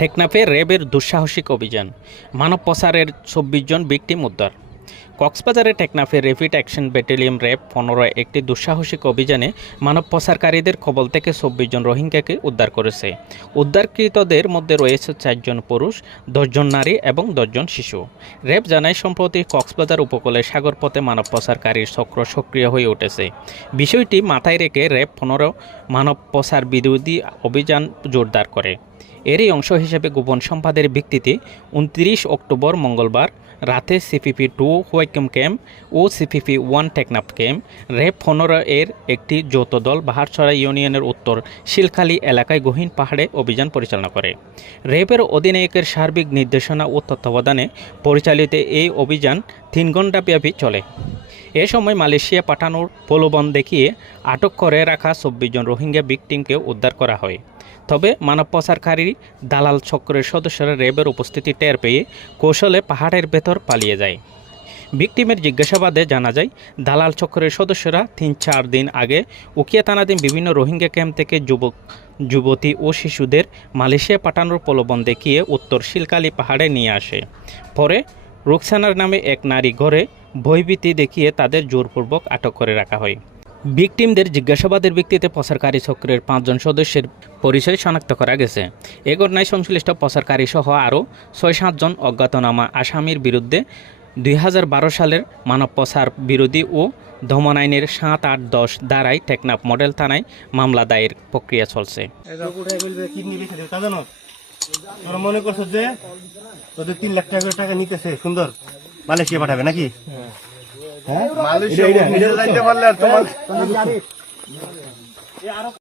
টেকনাফে র্যাবের দুঃসাহসিক অভিযান। মানব প্রসারের চব্বিশ জন ভিকটিম উদ্ধার কক্সবাজারে টেকনাফে র্যাপিড অ্যাকশন ব্যাটালিয়ন র্যাব পনেরো একটি দুঃসাহসিক অভিযানে মানব প্রসারকারীদের কবল থেকে চব্বিশ জন রোহিঙ্গাকে উদ্ধার করেছে। উদ্ধারকৃতদের মধ্যে রয়েছে চারজন পুরুষ দশজন নারী এবং দশজন শিশু। র্যাব জানায়, সম্প্রতি কক্সবাজার উপকূলে সাগরপথে মানব প্রসারকারীর চক্র সক্রিয় হয়ে উঠেছে। বিষয়টি মাথায় রেখে র্যাব পনেরো মানব প্রসার বিরোধী অভিযান জোরদার করে। এরই অংশ হিসেবে গোপন সম্পাদের ভিত্তিতে উনত্রিশ অক্টোবর মঙ্গলবার রাতে সিপিপি টু হোয়াইকম ক্যাম্প ও CPP one Teknaf camp RAB পনেরো এর একটি যৌথ দল বাহারছড়া ইউনিয়নের উত্তর শিলখালী এলাকায় গহীন পাহাড়ে অভিযান পরিচালনা করে। রেপের অধিনায়কের সার্বিক নির্দেশনা ও তত্ত্বাবধানে পরিচালিত এই অভিযান তিন ঘণ্টাব্যাপী চলে। এ সময় মালয়েশিয়া পাঠানোর প্রলোভন দেখিয়ে আটক করে রাখা চব্বিশ জন রোহিঙ্গা ভিকটিমকে উদ্ধার করা হয়। তবে মানব পাচারকারী দালাল চক্রের সদস্যরা র্যাবের উপস্থিতি টের পেয়ে কৌশলে পাহাড়ের ভেতর পালিয়ে যায়। ভিকটিমের জিজ্ঞাসাবাদে জানা যায়, দালাল চক্রের সদস্যরা তিন চার দিন আগে উকিয়া থানাধীন বিভিন্ন রোহিঙ্গা ক্যাম্প থেকে যুবক, যুবতী ও শিশুদের মালয়েশিয়া পাঠানোর প্রলোভন দেখিয়ে উত্তর শিলকালি পাহাড়ে নিয়ে আসে। পরে রুকসানার নামে এক নারী ঘরে ভয়ভীতি দেখিয়ে তাদের জোরপূর্বক আটক করে রাখা হয়। ভিকটিমদের জিজ্ঞাসাবাদের ভিত্তিতে প্রসারকারী চক্রের পাঁচজন সদস্যের পরিচয় শনাক্ত করা গেছে। এ ঘটনায় সংশ্লিষ্ট প্রসারকারী সহ আরও ছয় সাতজন অজ্ঞাতনামা আসামির বিরুদ্ধে দুই হাজার বারো সালের মানব প্রসার বিরোধী ও দমন আইনের সাত আট দশ ধারায় টেকনাফ মডেল থানায় মামলা দায়ের প্রক্রিয়া চলছে। মনে করছ যে তোদের তিন লাখ টাকা টাকা নিতেছে সুন্দর। মালয়েশিয়া পাঠাবে নাকি? হ্যাঁ? মালয়েশিয়া পারলে আর তোমার